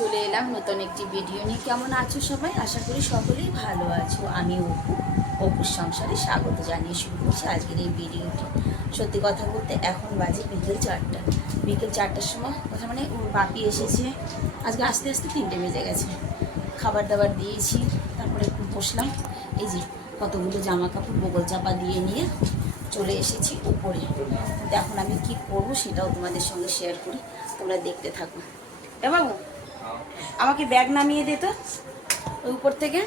চলে এলাম নতুন একটি ভিডিও নিয়ে। কেমন আছো সবাই? আশা করি সকলেই ভালো আছো। আমি অপু। অপুর সংসারে স্বাগত জানিয়ে শুরু করছি আজকের এই ভিডিওটি। সত্যি কথা বলতে এখন বাজে বিকেল চারটা। বিকেল চারটার সময় কথা মানে ওর বাপি এসেছে। আজকে আস্তে আস্তে তিনটে বেজে গেছে। খাবার দাবার দিয়েছি, তারপরে একটু বসলাম। এই যে কতগুলো জামা কাপড় বগল চাপা দিয়ে নিয়ে চলে এসেছি উপরে এখন আমি কি করব সেটাও তোমাদের সঙ্গে শেয়ার করি। তোমরা দেখতে থাকো। এ বাবু আমাকে ব্যাগ নামিয়ে দিত ওই উপর থেকে।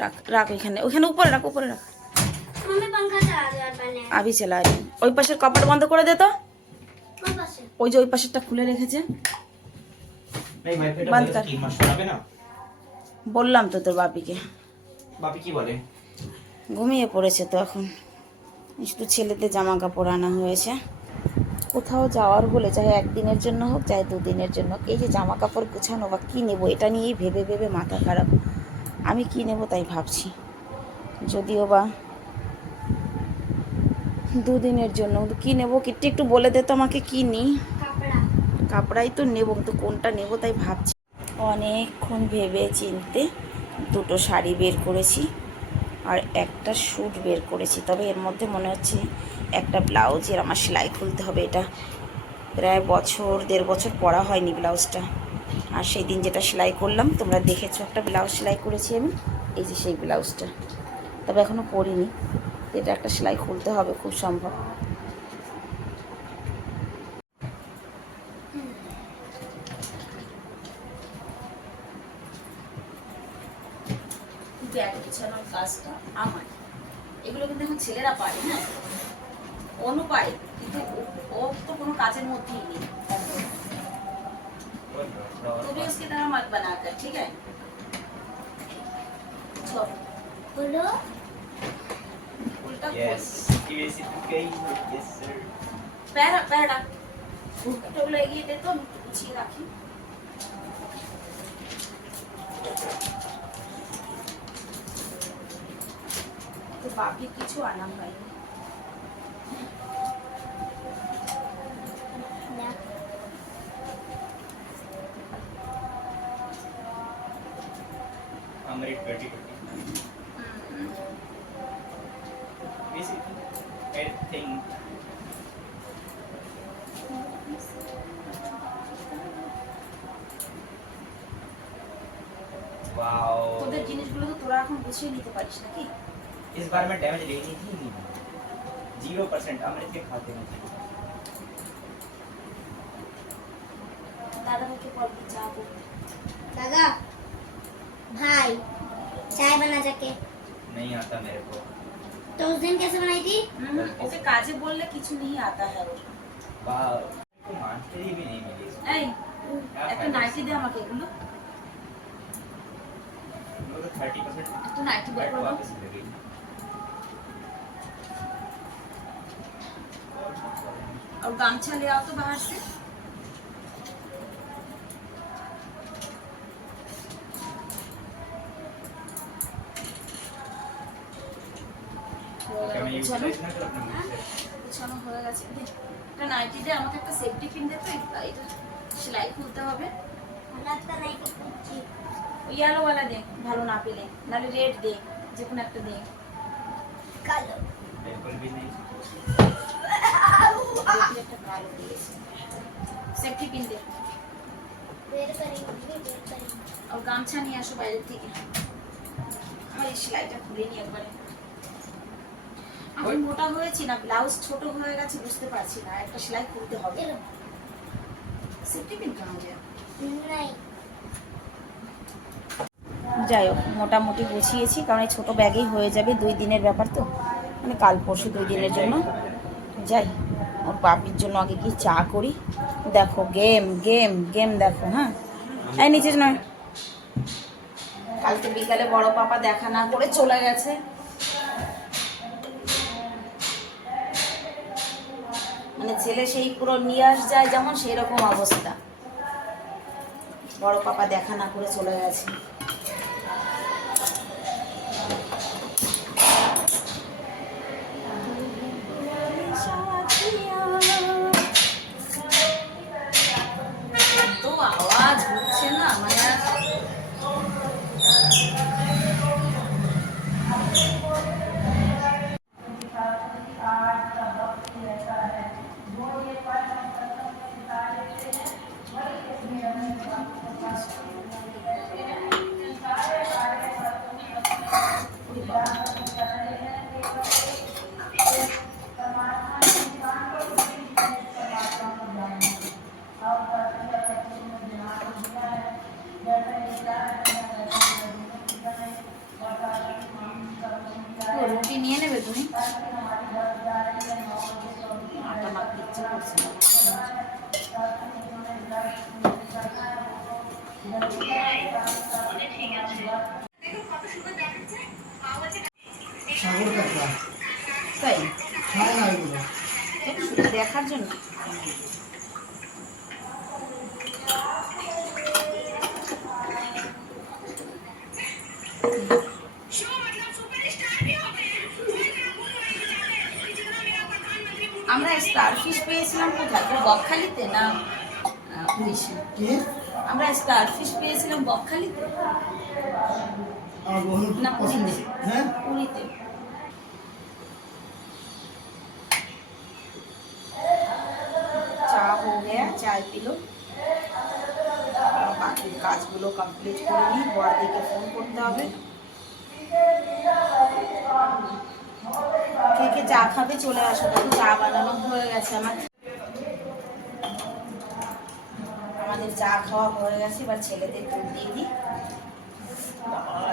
রাখ রাখ ওইখানে ওইখানে উপরে রাখ উপরে রাখ। আবি চলে ওই পাশের কপাট বন্ধ করে দে তো। ওই যে ওই পাশেরটা খুলে রেখেছে। বললাম তো তোর বাপিকে। বাপি কি বলে? ঘুমিয়ে পড়েছে তো এখন। শুধু ছেলেদের জামা কাপড় আনা হয়েছে। কোথাও যাওয়ার হলে চাহে একদিনের জন্য হোক চাই দুদিনের জন্য হোক, এই যে জামা কাপড় গুছানো বা কী নেব, এটা নিয়েই ভেবে ভেবে মাথা খারাপ। আমি কী নেব তাই ভাবছি। যদিও বা দুদিনের জন্য কী নেব, কিট্টি একটু বলে দে তো আমাকে কী নিই কাপড়াই তো নেব, কিন্তু কোনটা নেব তাই ভাবছি। অনেকক্ষণ ভেবে চিনতে দুটো শাড়ি বের করেছি। আর একটা স্যুট বের করেছি। তবে এর মধ্যে মনে হচ্ছে একটা ব্লাউজের আমার সেলাই খুলতে হবে এটা। প্রায় বছর, দেড় বছর পরা হয়নি ব্লাউজটা আর সেই দিন যেটা সেলাই করলাম, তোমরা দেখেছ একটা ব্লাউজ সেলাই করেছি আমি। এই যে সেই ব্লাউজটা তবে এখনও পরিনি। এটা একটা সেলাই খুলতে হবে, খুব সম্ভব। ব্যাগ গুছানোর কাজটা আমার এগুলো কিন্তু এখন ছেলেরা পারে না অনু পারে কিন্তু ও- ও তো কোনো কাজের মধ্যেই নেই तो भी उसकी तरह मत बनाकर ठीक है छोड़ बोलो उल्टा यस खोल ইউএসএ গই यस স্যার पैर पैर डाल একটু ওগুলো এগিয়ে দে তো আমি একটু গুছিয়ে রাখি তো বাপি কিছু আনা হয়নি ना আমার 20 basically everything वाओ তোদের জিনিসগুলো তো তোরা এখন গুছিয়ে নিতে পারিস নাকি इस बार मैं डैमेज लेनी थी नहीं जीरो परसेंट अमृत के खाते में थी দাদা ভাইকে বলবি চা করতে दादा भाई चाय बना जाके नहीं आता मेरे को तो उस दिन कैसे बनाई थी হুম, ওকে কাজে বললে কিছু नहीं आता है ওর वाह को मानते ही भी नहीं मिली এই একটা নাইটি দে আমাকে এগুলো तो थर्टी परसेंट একটু নাইটি বের और गामछा ले आओ तो बाहर से क्या मैं গুছানো यूटिलाइज ना करूं अपने मुंह से গুছানো হয়ে গেছে দে একটা নাইটি দে আমাকে একটা সেফটি পিন দে তো এটা এটা সেলাই খুলতে হবে हालत का नहीं कुछ ওই ইয়েলো वाला দে ভালো না পেলে নাহলে রেড দে যে কোনো একটা দে कालो সেফটি গামছা নিয়ে আসো থেকে সেলাইটা আমি মোটা হয়েছি না ব্লাউজ হয়ে গেছে বুঝতে পারছি না একটা সেলাই খুলতে হবে যাই হোক মোটামুটি গুছিয়েছি কারণ এই ছোটো ব্যাগেই হয়ে যাবে দুই দিনের ব্যাপার তো মানে কাল পরশু দুই দিনের জন্য যাই ওর বাপির জন্য আগে কি চা করি? দেখো গেম গেম গেম দেখো হ্যাঁ? এই নিচে নয় কালকে বিকালে বড় পাপা দেখা না করে চলে গেছে। মানে ছেলে সেই পুরো নিয়ে আস যায়, যেমন সেই রকম অবস্থা। বড় পাপা দেখা না করে চলে গেছে। সাগর কাঁকড়া তাই খায় না এগুলো দেখার জন্য। আমরা স্টারফিশ পেয়েছিলাম কোথায় বকখালিতে না উড়িষ্যা আমরা স্টারফিশ পেয়েছিলাম বকখালিতে। না চা হো গেয়া চায় পিলো। বাকি কাজগুলো কমপ্লিট করে নিই বড়দিকে ফোন করতে হবে। কে কে চা খাবে, চলে আসো দেখো, চা বানানো হয়ে গেছে আমার। আমাদের চা খাওয়া হয়ে গেছে, এবার ছেলেদের দুধ দিয়ে দিই।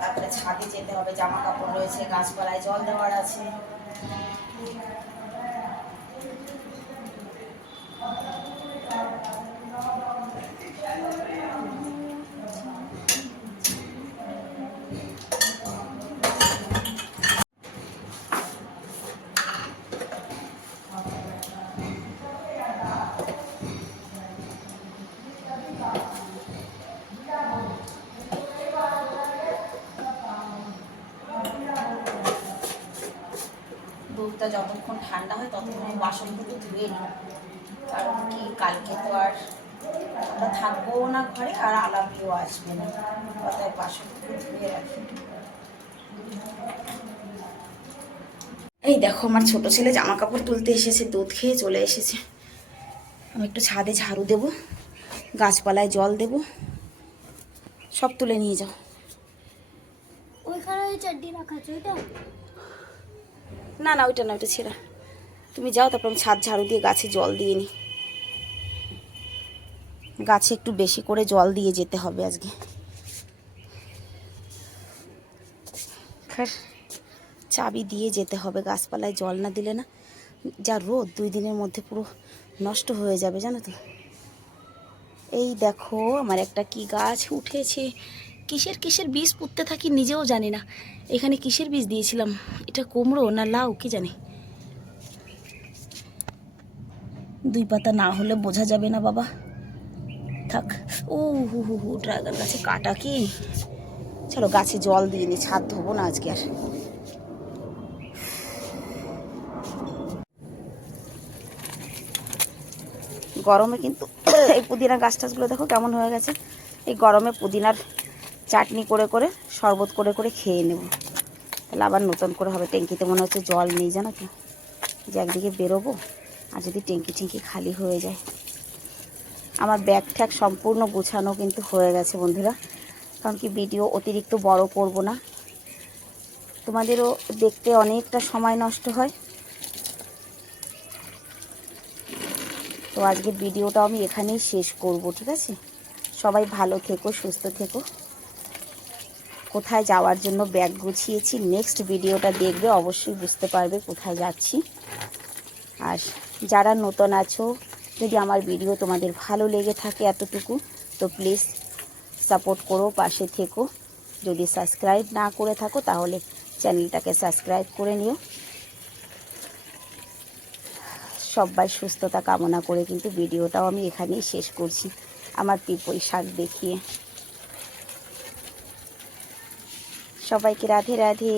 তারপরে ছাদে যেতে হবে, জামা কাপড় রয়েছে, গাছপালায় জল দেওয়ার আছে। যতক্ষণ ঠান্ডা হয় ততক্ষণ বাসনগুলো ধুয়ে নিই। কারণ কি, কালকে তো আর আমরা থাকব না ঘরে আর আলাপিও আসবে না। অতএব বাসনগুলো ধুয়ে রাখি। এই দেখো, আমার ছোট ছেলে জামা কাপড় তুলতে এসেছে, দুধ খেয়ে চলে এসেছে। আমি একটু ছাদে ঝাড়ু দেব, গাছপালায় জল দেব, সব তুলে নিয়ে যাও। ওইখানে না না ওইটা না ওইটা ছেঁড়া। তুমি যাও তারপর আমি ছাদ ঝাড়ু দিয়ে গাছে জল দিয়ে নিই গাছে একটু বেশি করে জল দিয়ে যেতে হবে আজকে। চাবি দিয়ে যেতে হবে গাছপালায় জল না দিলে না যা রোদ দুই দিনের মধ্যে পুরো নষ্ট হয়ে যাবে জানো তো। এই দেখো আমার একটা কি গাছ উঠেছে। কিসের কিসের বীজ পুঁততে থাকি নিজেও জানি না। এখানে কিসের বীজ দিয়েছিলাম? এটা কুমড়ো না লাউ, কি জানি? দুই পাতা না হলে বোঝা যাবে না বাবা। থাক। ও, হু হু হু, ড্রাগন গাছে কাটা কি? চলো গাছে জল দিয়ে নি, ছাদ ধোবো না আজকে আর। গরমে কিন্তু এই পুদিনা গাছ টাছগুলো দেখো কেমন হয়ে গেছে। এই গরমে পুদিনার চাটনি করে করে, শরবত করে করে খেয়ে নেব। তাহলে আবার নতুন করে হবে। ট্যাঙ্কিতে মনে হচ্ছে জল নেই, জানো তো। যে একদিকে বেরোবো আর যদি ট্যাঙ্কি ট্যাঙ্কি খালি হয়ে যায়। আমার ব্যাগ ঠ্যাগ সম্পূর্ণ গুছানো কিন্তু হয়ে গেছে, বন্ধুরা। কারণ কি ভিডিও অতিরিক্ত বড় করব না। তোমাদেরও দেখতে অনেকটা সময় নষ্ট হয়। তো আজকে ভিডিওটা আমি এখানেই শেষ করব, ঠিক আছে? সবাই ভালো থেকো, সুস্থ থেকো। কোথায় যাওয়ার জন্য ব্যাগ গুছিয়েছি নেক্সট ভিডিওটা দেখবে, অবশ্যই বুঝতে পারবে কোথায় যাচ্ছি। আর যারা নতুন আছো, যদি আমার ভিডিও তোমাদের ভালো লেগে থাকে এতটুকু, তো প্লিজ সাপোর্ট করো, পাশে থেকো। যদি সাবস্ক্রাইব না করে থাকো, তাহলে চ্যানেলটাকে সাবস্ক্রাইব করে নিও। সবাই সুস্থতা কামনা করে কিন্তু ভিডিওটাও আমি এখানেই শেষ করছি। আমার পিপই শাক দেখিয়ে। সবাইকে রাধে রাধে।